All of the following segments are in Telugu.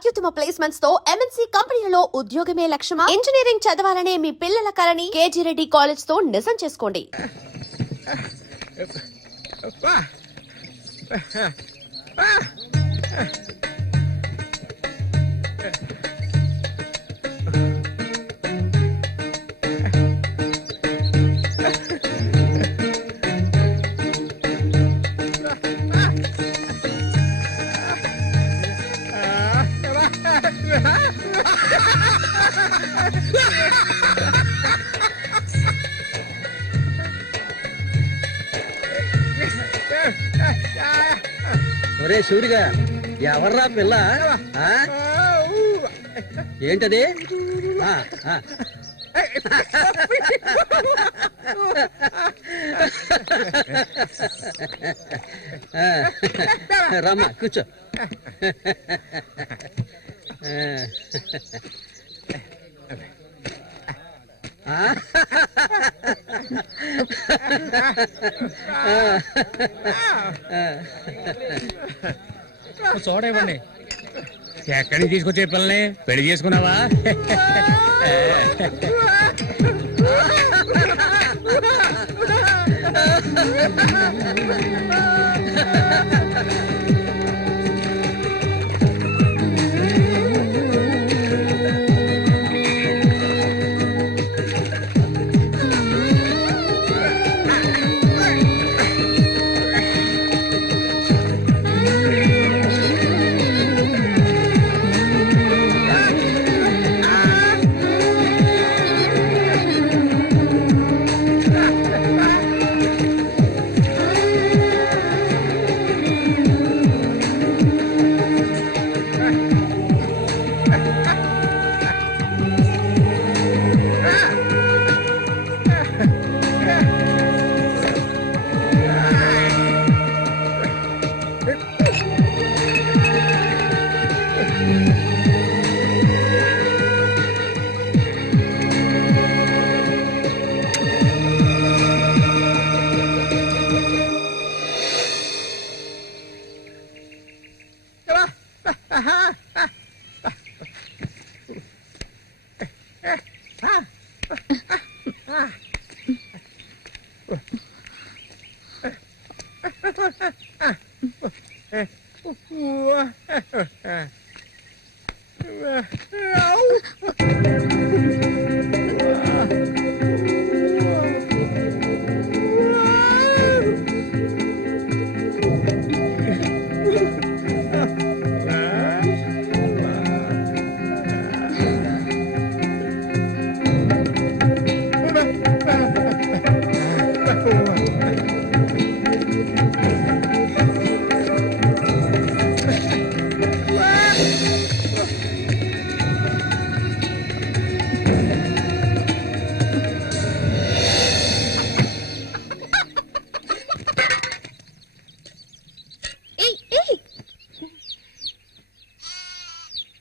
అత్యుత్తమ ప్లేస్మెంట్స్ తో ఎంఎన్సీ కంపెనీలలో ఉద్యోగమే లక్ష్యమా? ఇంజనీరింగ్ చదవాలనే మీ పిల్లల కలని కేజీ రెడ్డి కాలేజ్ తో నిజం చేసుకోండి. ఒరే సూరిగా, ఎవర్రా పిల్ల? ఏంటది? రమ్మా, కూర్చో. చూడవండి, ఎక్కడి నుంచి తీసుకొచ్చే పిల్లని పెళ్లి చేసుకున్నావా?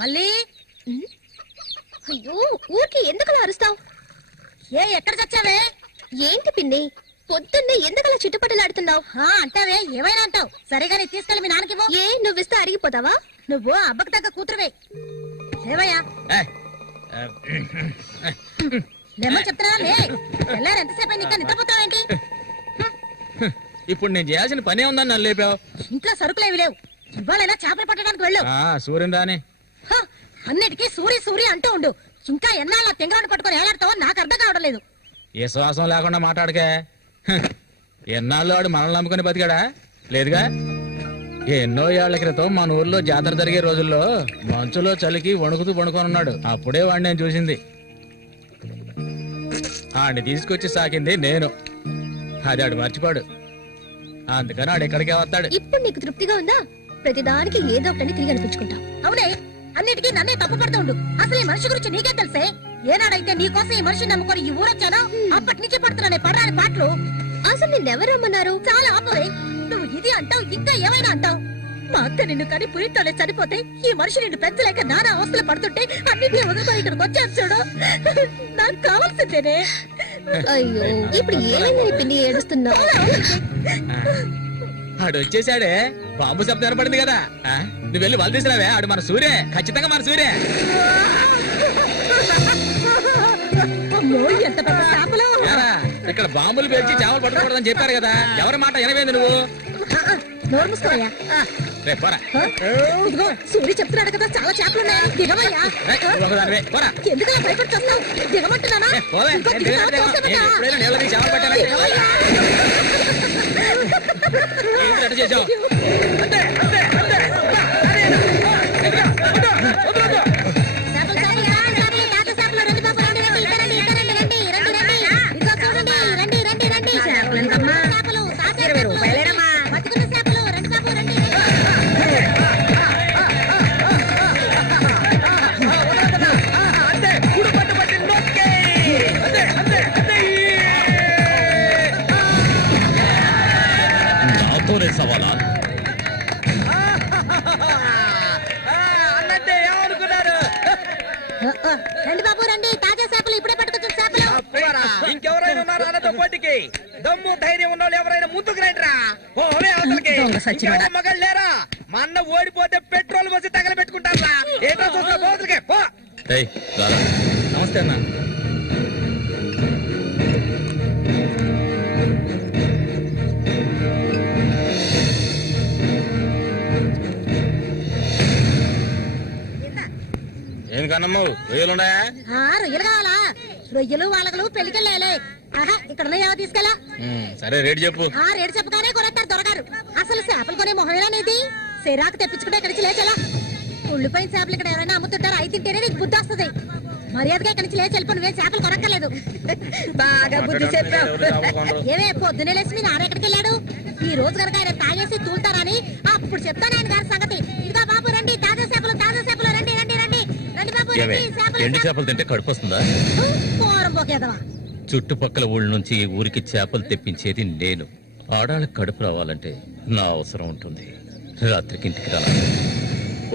మళ్ళీ అయ్యో, ఊరికి ఎందుకలా అరుస్తావు? ఎక్కడ చచ్చావే? ఏంటి పిన్ని, పొద్దున్నే ఎందుకలా చిట్టుపట్టలాడుతున్నావు? అంటావే, ఏమైనా అంటావు. సరిగానే తీసుకెళ్ళి మీ నాన్నకివ్వు. ఏ, నువ్విస్తే అరిగిపోతావా? నువ్వు అబ్బకు తగ్గ కూతురువే. ఏవయ్యా లేమని చెప్తున్నా. ఎల్లారు ఎంతసేపు ఇంకా నిద్రపోతావేంటి? ఇప్పుడు నేను చేయాల్సిన పనే ఉందని నన్ను లేపావు. ఇంట్లో సరుకులేవి లేవు. ఇవాళైనా చేపలు పట్టడానికి వెళ్ళు. సూర్యుని రాని అన్నిటికీ సూరి సూరి అంటూ ఉండు. ఇంకా ఎన్నాళ్ళ తెంగరాన్ని పట్టుకొని ఏలాడతావో నాకు అర్థం కావడం లేదు. ఏ శ్వాసం లేకుండా మాట్లాడకే. ఎన్నాళ్ళు వాడు మనల్ని నమ్ముకుని బతికాడా? లేదుగా. ఎన్నో ఏళ్ల క్రితం మన ఊర్లో జాతర జరిగే రోజుల్లో మంచులో చలికి వణుకుతూ పడుకొని ఉన్నాడు. అప్పుడే వాడిని నేను చూసింది. ఆడిని తీసుకొచ్చి సాకింది నేను. అది ఆడు మర్చిపోడు. అందుకని ఆడు ఎక్కడికే వస్తాడు. ఇప్పుడు నీకు తృప్తిగా ఉందా? ప్రతిదానికి ఏదో ఒకటి తిరిగి అనిపించుకుంటా. అవునే, అన్నిటికీ నన్నే తప్పు పడుతూ ఉండు. అసలు ఈ మనిషి గురించి నీకే తెలిసే. ఏనాడైతే నీకోసం ఈ మనిషిని నమ్ముకొని ఈ ఊరొచ్చానో అప్పటి నుంచి పడుతున్నానే పర్రాని పాటలు. అసలు నిన్నెవరు రమ్మన్నారు? చాలా ఆపవే. నువ్వు ఇది అంటావు, ఇంకా ఏమైనా అంటావు. మా అక్క నిన్ను కని పురితోనే చనిపోతే ఈ మనిషి నిన్ను పెంచలేక నానా అవస్థలు పడుతుంటే అన్నింటినీ వదిలిపోయి ఇక్కడికి వచ్చాను చూడు. నాకు కావాల్సిందేనే. అయ్యో, ఇప్పుడు ఏమైంది పిన్ని ఏడుస్తున్నావు? ఆడు వచ్చేసాడే. బాంబు శబ్దం వినపడింది కదా. నువ్వు వెళ్ళి వాళ్ళు తీసుకురావే. ఆడు మన సూర్య, ఖచ్చితంగా మన సూర్య. అమ్మో, ఎంత పెద్ద చేపలు! ఏరా, ఇక్కడ బాంబులు పేర్చి చేపలు పట్టుకోకూడదని చెప్పారు కదా. ఎవరి మాట వినవేంది నువ్వు? నోరు మూసుకోవయ్యా. రేపు పోరా. ఇదిగో సూర్య చెప్తున్నాడు కదా, చాలా చేపలు ఉన్నాయా, దిగవయ్యా. ఒకదానివే పోరా. ఎందుకు భయపడుతున్నావు? దిగమంటున్నానా? పోవే. ఇంకో నేను దిగుతావా? దిగను. నేను చూస్తానుగా. ఎప్పుడైనా నీళ్ళకి చేపలు పట్టానా? దిగవయ్యా. ఏంటి అట్ట చేసావు? చేపలు, చేపలు, చేపలు, తాత చేపలు, రండి బాబు, రండి, రండి, ఇక రండి, ఇక రండి, రండి, రండి, రండి. ఇదిగో చూడండి, రండి, రండి, రండి. చేపలు, తాత చేపలు, బతుకున్న చేపలు, రండి బాబు, రండి, రండి. నాతోనే సవాలా? అన్నట్టే ఏమనుకున్నారు? రండి బాబు, రండి, తాజా చేపలు, ఇప్పుడే పట్టుకొచ్చిన చేపలు. ఇంకెవరైనా ఉన్నారా అన్నతో పోటీకి? దమ్ము ధైర్యం ఉన్న వాళ్ళు ఎవరైనా ముందుకు రండిరా. ఓలే అవతలకి. ఇంకెవరు మగాళ్ళు లేరా? మా అన్న ఓడిపోతే పెట్రోల్ పోసి తగలబెట్టుకుంటారా? ఏటో చూస్తా పోతులకే పో. నమస్తే అన్న. ఏం కన్నమ్మావు, రొయ్యలున్నాయా? రొయ్యలు కావాలా? రొయ్యలు వాళ్ళగలు పెళ్లికెళ్ళాలే. ఆహా, ఇక్కడ ఉన్నాయా, తీసుకెళ్ళా. సరే రేటు చెప్పు. రేటు చెప్పగానే కొనేస్తారు దొరగారు. అసలు చేపలు కొనే మొహమేనా నీది? సిరాకు తెప్పించుకుంటే ఇక్కడి నుంచి లేచలా. ఉళ్ళిపోయిన చేపలు ఇక్కడ ఎవరైనా అమ్ముతుంటారా? అయి తింటేనే నీకు బుద్ధి వస్తుంది. మర్యాదగా ఇక్కడి నుంచి లేచి వెళ్ళిపో. నువ్వేం చేపలు కొనక్కర్లేదు. బాగా బుద్ధి చెప్పావు. ఏమే పొద్దునే లేచి మీరు ఎక్కడికి వెళ్ళాడు? ఈ రోజు కనుక ఆయన తాగేసి తూలుతారని అప్పుడు చెప్తాను ఆయన గారి సంగతి. ఇదిగా బాబు, రండి, తాజా చేపలు, తాజా చేపలు, రండి, రండి, రండి, రండి బాబు, రండి. ఎండు చేపలు తింటే కడుపు వస్తుందా? పోరం పోకేదవా. చుట్టుపక్కల ఊళ్ళ నుంచి ఈ ఊరికి చేపలు తెప్పించేది నేను. ఆడాళ్ళకి కడుపు రావాలంటే నా అవసరం ఉంటుంది. రాత్రికి ఇంటికి రా.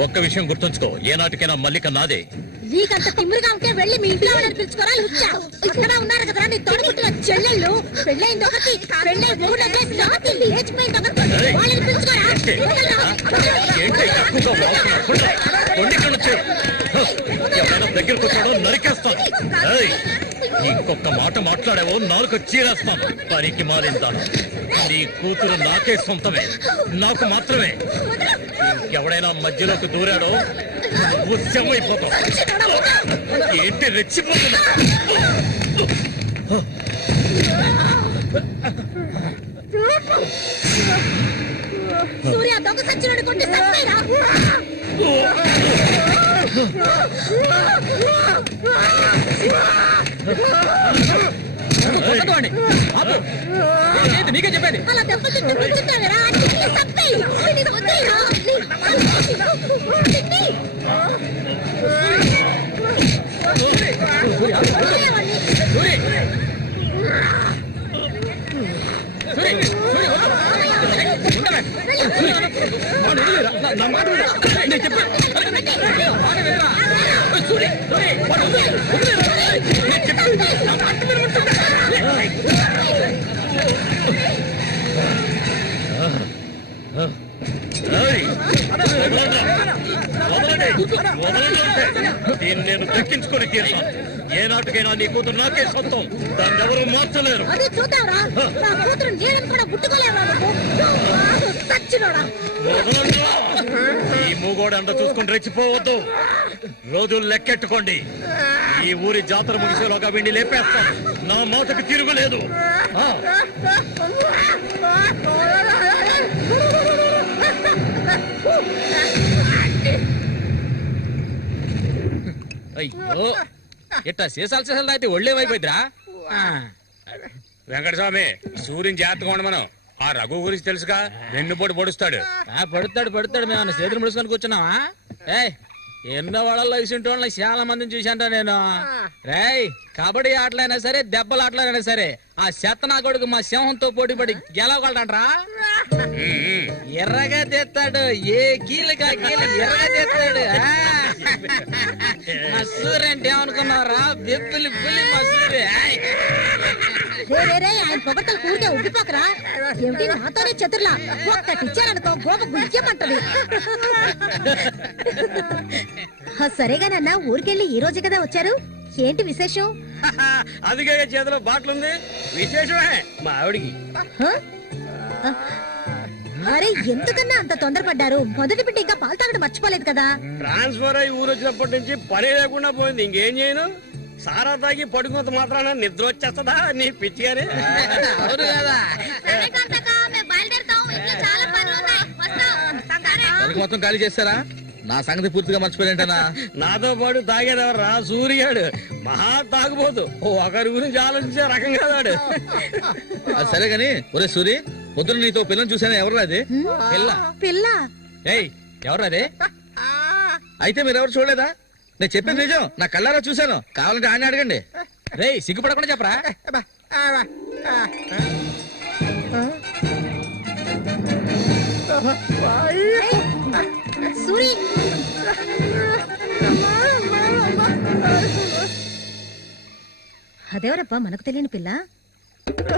ఒక్క విషయం గుర్తుంచుకో, ఏనాటికైనా మల్లిక నాదే. నీకంత తిమ్మిరిగా ఉంటే వెళ్ళి మీ ఇంట్లో వాళ్ళని పిలుచుకోరా. లుచ్చా, అక్కడ ఉన్నారు కదా నీ తోడుపుట్టిన చెల్లెళ్ళు. పెళ్ళైంది ఒకటి, పెళ్ళై మూడు వదిలేసి లేచిపోయింది ఒకటి. వాళ్ళని పిలుచుకోరా. ఎవరైనా దగ్గరకు వచ్చాడో నరికేస్తాను. ఇంకొక మాట మాట్లాడావో నాలుగు చీరేస్తాను. పనికి మారిందాను. నీ కూతురు నాకే సొంతమే, నాకు మాత్రమే. ఎవడైనా మధ్యలోకి దూరాడో ఉద్యమైపోతావు. ఏంటి రెచ్చిపోతున్నా? సూర్య దొంగ సచ్చినోడి కొట్టి సత్తాయిరా. నీకే చెప్పేది. అలా దెబ్బతింటే కూర్చుంటావేరా? సత్తాయి వద్దాయిరా. దీన్ని నేను దక్కించుకొని తీరుతాను. ఏనాటికైనా నీ కూతురు నాకే సొంతం. దాన్ని ఎవరు మార్చలేరు. అదే చూద్దాంరా. నా కూతురు నీళ్ళని కూడా ముట్టుకోలేవా నువ్వు? సచ్చినోడా. ఈ మూగోడు అంట చూసుకుని రెచ్చిపోవద్దు. రోజులు లెక్కెట్టుకోండి. ఈ ఊరి జాతర ముగిసేలోగా వీడిని లేపేస్తాను. నా మాటకు తిరుగులేదు. అయ్యో, ఇట్టా సీసాలు అయితే ఒళ్ళేమైపోయిద్రా. వెంకటస్వామి, సూర్యుని జాగ్రత్తగా ఉండమను. ఆ రఘు గురించి తెలుసుగా, వెన్నుపోటు పొడుస్తాడు. పడుతాడు. మేము చేతులు ముడుచుకొని కూర్చున్నావా? ఎన్నో వాళ్ళల్లో ఇసుంటి వాళ్ళని చాలా మందిని చూశాంట నేను. రేయ్, కబడ్డీ ఆటలైనా సరే, దెబ్బల ఆటలైనా సరే, ఆ చెత్తనా కొడుకు మా సింహంతో పోటీ పడి గెలవగలడంట్రా. ఎర్రగా తెస్తాడు. ఏ కీలుగా కీలు ఎర్రగా తెస్తాడు. మసూరి అంటే ఏమనుకున్నారా? బెబ్బిలి పులి మసూరి. రే ఆయన పొగట్టలు కూడితే ఉబ్బిపోకరా. ఏమిటి నాతోనే చతుర్లా ఒక్కటిచ్చారనుకో గోప గుయ్యమంటది. సరేగానన్నా ఊరికెళ్ళి ఈ రోజు కదా వచ్చారు, ఏంటి విశేషం? అదిగే చేతిలో బాటిల్ ఉంది, విశేషమే మా ఆవిడికి. హ? అరే ఎందుకన్నా అంత తొందరపడ్డారు? మొదటి బిడ్డ ఇంకా పాలు తాగడం మర్చిపోలేదు కదా. ట్రాన్స్ఫర్ అయ్యి ఊరు వచ్చినప్పటి నుంచి పని లేకుండా పోయింది. ఇంకేం చేయను, సారా తాగి పడుకున్నంత మాత్రాన నిద్ర వచ్చేస్తుందా నీ పిచ్చి గారి? అవును కదా. పనికి మొత్తం ఖాళీ చేస్తారా? నా సంగతి పూర్తిగా మర్చిపోయింటనా? నాతో పాటు తాగేదెవర్రా? సూర్యాడు మహా తాగుపోతు, ఒకరి గురించి ఆలోచించే రకం కాదాడు. అది సరే గాని, ఒరే సూరి, పొద్దున్న నీతో పిల్లని చూసాను, ఎవరు అది? పిల్ల. పిల్ల? ఏయ్, ఎవరు అది? అయితే మీరెవరు చూడలేదా? నేను చెప్పేది నిజం, నా కళ్ళారా చూశాను. కావాలంటే ఆయన అడగండి. రేయ్, సిగ్గుపడకుండా చెప్పరా? సూరి అదేవరప్ప మనకు తెలియని పిల్ల?